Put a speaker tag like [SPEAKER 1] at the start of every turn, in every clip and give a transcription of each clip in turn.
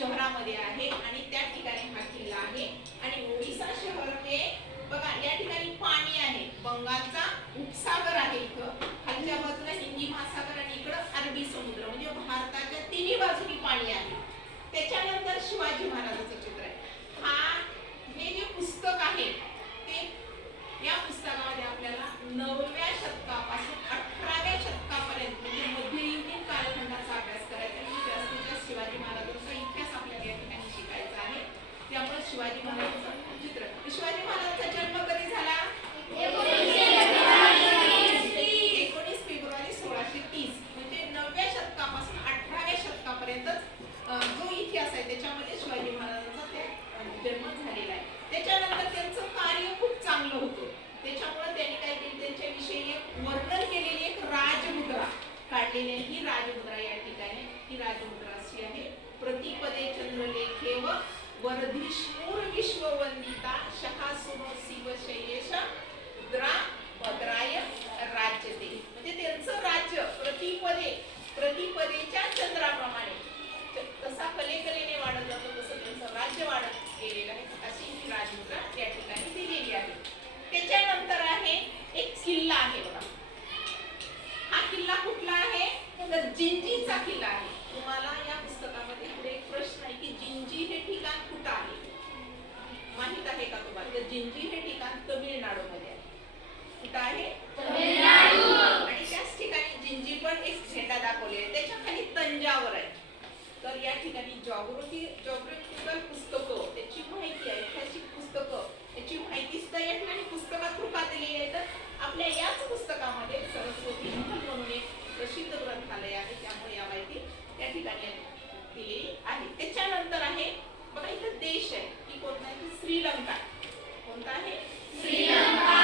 [SPEAKER 1] शहरामध्ये आहे आणि त्या ठिकाणी हा किल्ला आहे. आणि ओडिसा शहर हे बघा या ठिकाणी पाणी आहे. बंगालचा उपसागर आहे इथं. खालच्या बाजूला हिंदी महासागर आणि इकडं अरबी समुद्र. म्हणजे भारताच्या तिन्ही बाजूनी पाणी आहे. त्याच्यानंतर शिवाजी महाराजाचं शिवाजी महाराजांचं चित्र. शिवाजी महाराजांचा जन्म कधी झाला? एकोणीस फेब्रुवारी सोळाशे तीस. म्हणजे नवव्या शतकापासून अठराव्या शतकापर्यंतच जो इतिहास आहे त्याच्यामध्ये शिवाजी महाराजांचा ते जन्म झालेला आहे. त्याच्यानंतर त्यांचं कार्य खूप चांगलं होतं. त्याच्यामुळे त्यांनी काय केलं? त्यांच्याविषयी एक वर्णन केलेली एक राजमुद्रा काढलेली आहे. ही राजमुद्रा या ठिकाणी ही राजमुद्रा अशी आहे प्रतिपदे चंद्रलेखे व वर्धिष्णूर विश्ववंदिता सुनो शिवशयेश द्रा भद्राय राज्यते. म्हणजे त्यांचं राज्य प्रतिपदे प्रतिपदेच्या चंद्राप्रमाणे. तसा कलेकलेने वाढत जातो तसं त्यांचं राज्य वाढत गेलेलं आहे. अशी ही राजमुद्रा या ठिकाणी दिलेली आहे. त्याच्यानंतर आहे एक किल्ला आहे बघा. हा किल्ला कुठला आहे? तर जिंजीचा किल्ला आहे. तुम्हाला या पुस्तकामध्ये पुढे एक प्रश्न आहे की जिंजी हे ठिकाण कुठं आहे? माहीत आहे का तुम्हाला? तर जिंजी हे ठिकाण तमिळनाडूमध्ये आहे. कुठं आहे? आणि त्याच ठिकाणी जिंजी पण एक झेंडा दाखवलेला आहे. त्याच्याखाली तंजावर आहे. तर या ठिकाणी जॉग्रफी जॉग्रफिकल पुस्तकं त्याची माहिती आहे ऐतिहासिक पुस्तकं त्याची माहिती सुद्धा या ठिकाणी पुस्तकात रूपात दिलेली आहे. तर आपल्या याच पुस्तकामध्ये सरस्वती म्हणून एक प्रसिद्ध ग्रंथालय आहे. त्यामुळे या माहिती त्या ठिकाणी दिलेली आहे. त्याच्यानंतर आहे बघा इथं देश आहे. की कोणता आहे? श्रीलंका. कोणता आहे? श्रीलंका.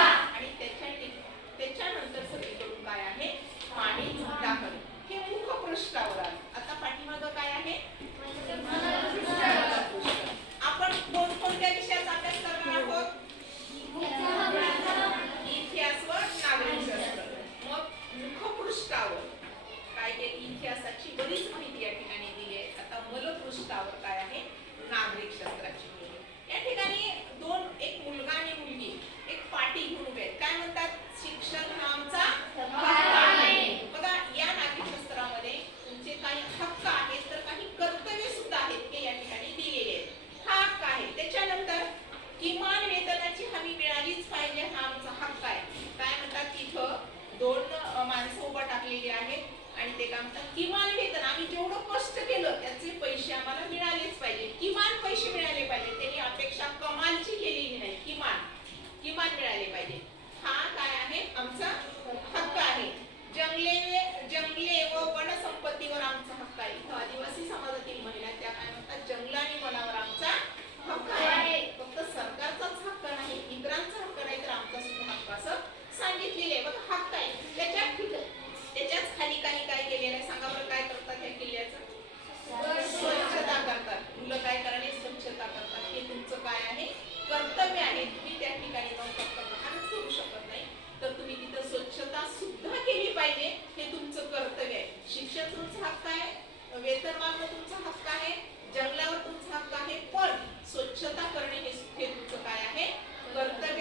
[SPEAKER 1] वेतन मागणं तुमचा हक्क आहे जंगलावर तुमचा हक्क आहे पण स्वच्छता करणे हे तुमचं काय आहे? कर्तव्य